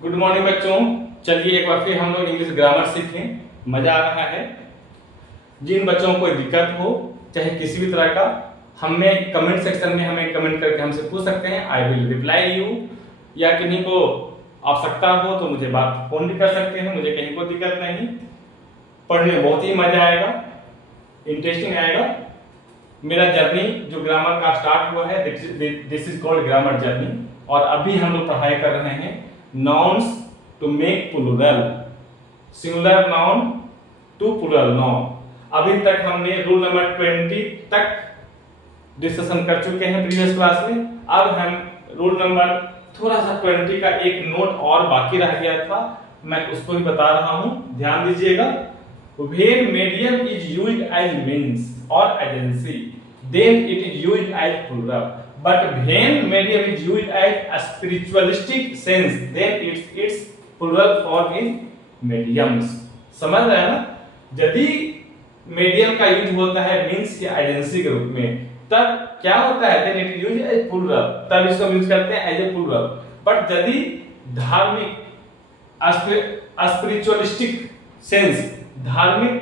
Good morning बच्चों। चलिए एक बार फिर हम लोग इंग्लिश ग्रामर सीखें। मजा आ रहा है। जिन बच्चों को कोई दिक्कत हो चाहे किसी भी तरह का, हमें कमेंट सेक्शन में हमें कमेंट करके हमसे पूछ सकते हैं। I will reply you. या किन्हीं को आवश्यकता हो तो मुझे बात फोन भी कर सकते हैं। मुझे कहीं कोई दिक्कत नहीं। पढ़ने में बहुत ही मजा आएगा, इंटरेस्टिंग आएगा। मेरा जर्नी जो ग्रामर का स्टार्ट हुआ है, this is called grammar journey. और अभी हम लोग पढ़ाई कर रहे हैं nouns to make plural, singular noun to plural noun। अभी तक हमने रूल नंबर 20 तक डिस्कशन कर चुके हैं प्रीवियस क्लास में। अब हम रूल नंबर थोड़ा सा 20 का एक नोट और बाकी रह गया था, मैं उसको भी बता रहा हूं, ध्यान दीजिएगा। When medium is used as means or agency, then it is used as plural. But when medium is used as a spiritualistic sense, then its plural form is mediums। समझ रहे हैं ना? यदि मीडियम का यूज होता है means या agency के रूप में, तब क्या होता है? then it is used as plural। तब इसको यूज करते हैं एज ए plural। बट यदि धार्मिक स्पिरिचुअलिस्टिक सेंस, धार्मिक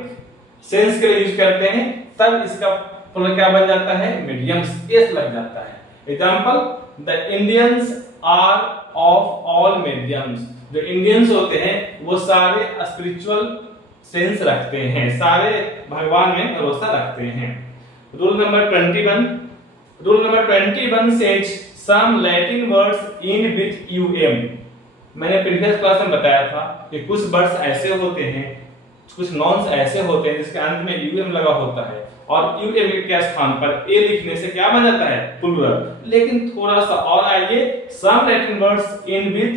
सेंस के लिए यूज करते हैं, तब इसका प्लुरल क्या बन जाता है? मीडियम्स, एस लग जाता है। Example, the Indians are of all mediums. जो इंडियंस होते हैं वो सारे स्पिरिचुअल सेंस रखते हैं, सारे भगवान में भरोसा रखते हैं। Rule number 21 says some Latin words end with um. मैंने प्रीवियस क्लास में बताया था कि कुछ वर्ड्स ऐसे होते हैं, कुछ नॉन्स ऐसे होते हैं जिसके अंत में यूएम लगा होता है, और यूएम के स्थान पर ए लिखने से क्या बन जाता है? प्लुरल। लेकिन थोड़ा सा और आइए, some Latin words end with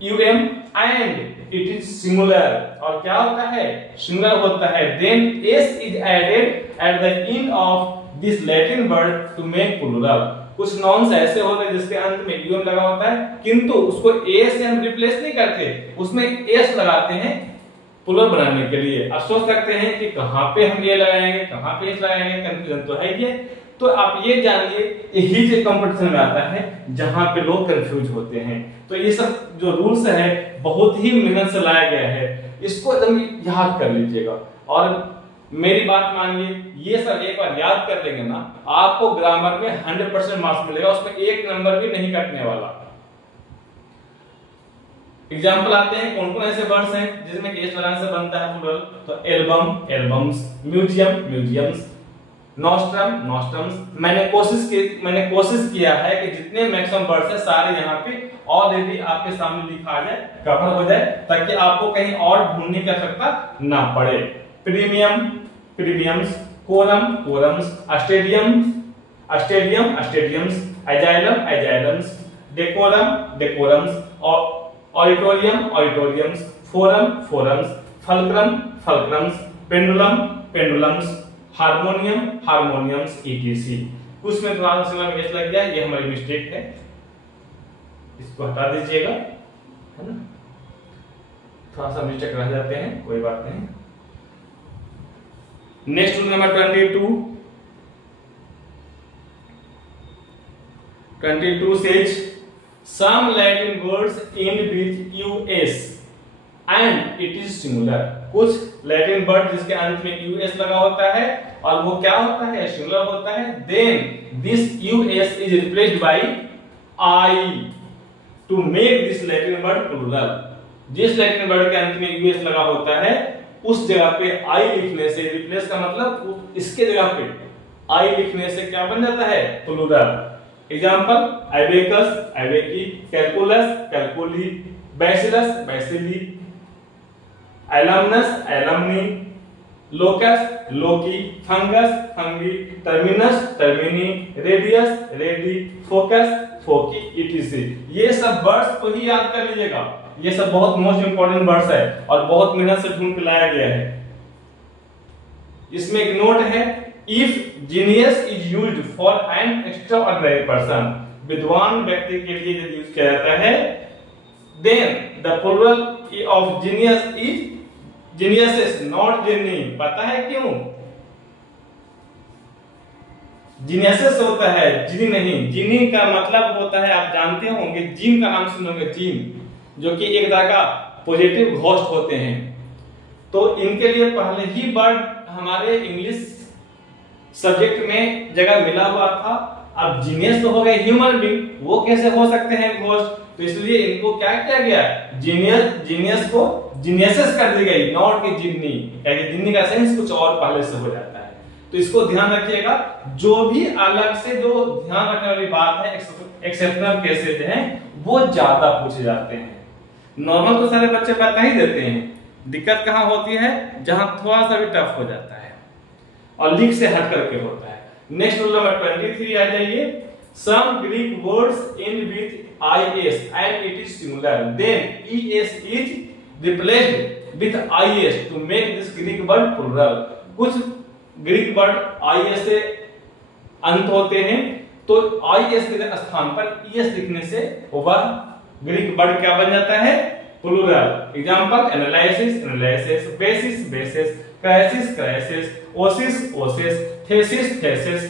U M and it is singular. और क्या होता है? सिंगुलर होता है। Then S is added at the end of this Latin word to make plural. कुछ नॉन्स ऐसे होते हैं जिसके अंत में यूएम लगा होता है, किंतु उसको ए से हम रिप्लेस नहीं करते, उसमें एस लगाते हैं प्लुरल बनाने के लिए। अब सोच सकते हैं कि कहां पे हम ये लगाएंगे, कहां पे इस लगाएंगे, कंफ्यूजन तो है ये। तो आप ये जानिए, यही जो कंपटीशन में आता है जहां पे लोग कंफ्यूज होते हैं। तो ये सब जो रूल्स है बहुत ही मेहनत से लाया गया है, इसको एकदम याद कर लीजिएगा। और मेरी बात मानिए, ये सब एक बार याद कर लेंगे ना, आपको ग्रामर में 100% मार्क्स मिलेगा, उसमें एक नंबर भी नहीं कटने वाला। एग्जाम्पल आते हैं, कौन कौन ऐसे वर्ड्स हैं जिसमें केस लगाने से बनता है प्लुरल? तो album, albums, museum, museums, nostrum, nostrums. मैंने कोशिश किया है कि जितने मैक्सिमम वर्ड्स हैं सारे यहाँ पे ऑलरेडी आपके सामने लिखा आ जाए, कवर हो जाए, ताकि आपको कहीं और ढूंढने की आवश्यकता ना पड़े। Premium, premiums, quorum, quorums, stadium, stadium, stadiums, asylum, asylums, decorum, decorums, और auditorium, auditoriums, forum, forums, fulcrum, fulcrums, pendulum, pendulums, harmonium, harmoniums, E T C. कुछ में थोड़ा सा एस लग गया, ये हमारी मिस्टेक है, इसको हटा दीजिएगा, है ना? थोड़ा सा मिस्टेक रह जाते हैं, कोई बात नहीं। Next rule number 22 says some Latin words end with us and it is singular। कुछ लैटिन वर्ड जिसके अंत में us लगा होता है और वो क्या होता है? सिंगुलर होता है। then this us is replaced by I to make this Latin word plural। जिस लैटिन वर्ड के अंत में us लगा होता है उस जगह पे I लिखने से, रिप्लेस का मतलब इसके जगह पे I लिखने से क्या बन जाता है? Plural. Example, abacus, abaci, calculus, calculi, bacillus, bacilli, alumnus, alumni, locus, loci, fungus, fungi, terminus, termini, radius, radii, focus, foci, etc. ये सब वर्ड्स को ही याद कर लीजिएगा। ये सब बहुत मोस्ट इंपोर्टेंट वर्ड्स है और बहुत मेहनत से ढूंढ के लाया गया है। इसमें एक नोट है, If genius is used for an extraordinary person, विद्वान व्यक्ति के लिए यदि यूज किया जाता है, then the plural of genius is geniuses, not genie। पता है क्यों? जीनियसेस होता है, जिनी नहीं। जिनी का मतलब होता है, आप जानते होंगे, जिन का नाम सुनोगे, जिन। जो कि एक तरह का पॉजिटिव घोस्ट होते हैं। तो इनके लिए पहले ही वर्ड हमारे इंग्लिश सब्जेक्ट में जगह मिला हुआ था। अब जीनियस तो हो गए ह्यूमन बीइंग, वो कैसे हो सकते हैं घोस्ट? तो इसलिए इनको क्या किया गया, जीनियस को जीनियसेस कर दी गई, नॉट कि जिन्नी, क्योंकि जिन्नी का सेंस कुछ और पहले से हो जाता है। तो इसको ध्यान रखिएगा, जो भी अलग से जो ध्यान रखने वाली बात है, एक्सेप्शनल केसेस हैं वो ज्यादा पूछे जाते हैं। नॉर्मल तो सारे बच्चे बता ही देते हैं, दिक्कत कहाँ होती है, जहां थोड़ा सा भी टफ हो जाता है और लीक से हट करके होता है। नेक्स्ट रूल नंबर 23 आ जाइए। Some Greek words end with is and it is singular, then es is replaced with is to make this Greek word plural. कुछ ग्रीक वर्ड is से अंत होते हैं, तो is के स्थान पर es लिखने से वह ग्रीक वर्ड क्या बन जाता है, plural. Example analysis analyses, basis bases, crisis crises, oasis oases, thesis theses,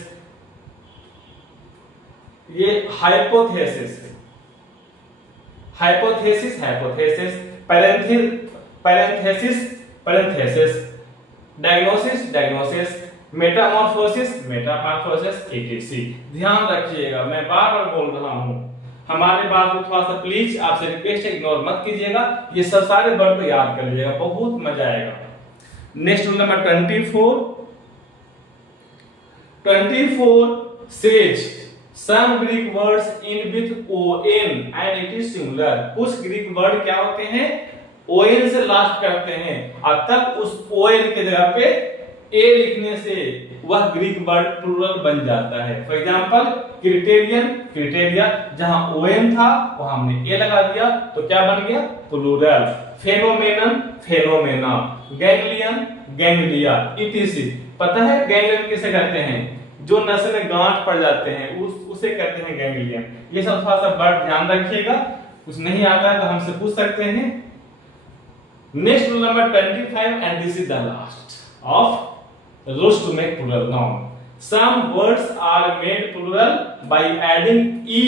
ये hypothesis hypotheses hypotheses, parenthesis parentheses, diagnosis diagnoses, metamorphosis metamorphoses, etc। ध्यान रखिएगा, मैं बार बार बोल रहा हूं, हमारे बात को थोड़ा सा प्लीज आपसे रिक्वेस्ट है, इग्नोर मत कीजिएगा, ये सब सारे वर्ड को याद कर लीजिएगा, बहुत मजा आएगा। Next rule number 24 says some Greek words end with on and it is singular। कुछ ग्रीक वर्ड क्या होते हैं, on से लास्ट करते हैं, और तब उस on के जगह पे a लिखने से वह ग्रीक वर्ड प्लूरल बन जाता है। फॉर एग्जांपल क्रिटेरियन क्रिटेरिया, जहां on था वहां हमने a लगा दिया तो क्या बन गया, plural. Phenomenon phenomena, ganglion ganglia, etc। पता है गैंग्लियन किसे कहते हैं, जो नस में गांठ पड़ जाते हैं उसे कहते हैं गैंग्लियन। ये सब थोड़ा सा वर्ड ध्यान रखिएगा, कुछ नहीं आता है तो हमसे पूछ सकते हैं। Next rule number 25 and this is the last of rules to make plural noun. Some words are made plural by adding e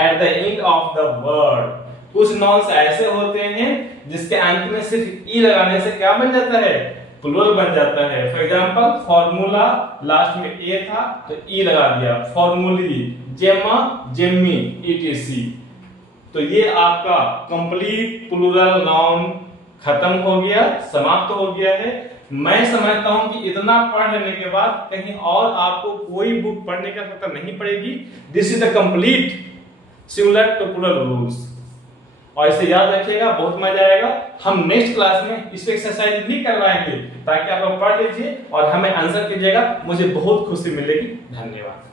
at the end of the word। कुछ nouns ऐसे होते हैं जिसके अंत में सिर्फ e लगाने से क्या बन जाता है, प्लूरल बन जाता है। फॉर एग्जांपल फॉर्मूला, लास्ट में ए था तो ई लगा दिया, फॉर्मूली, जेमा जेमी, etc। तो ये आपका कंप्लीट प्लूरल नाउन खत्म हो गया, समाप्त हो गया है। मैं समझता हूं कि इतना पढ़ लेने के बाद कहीं और आपको कोई बुक पढ़ने की आवश्यकता नहीं पड़ेगी। This is the complete singular to plural rules, और इसे याद रखिएगा, बहुत मजा आएगा। हम नेक्स्ट क्लास में इस एक्सरसाइज भी करवाएंगे ताकि आप लोग पढ़ लीजिए और हमें आंसर कीजिएगा, मुझे बहुत खुशी मिलेगी। धन्यवाद।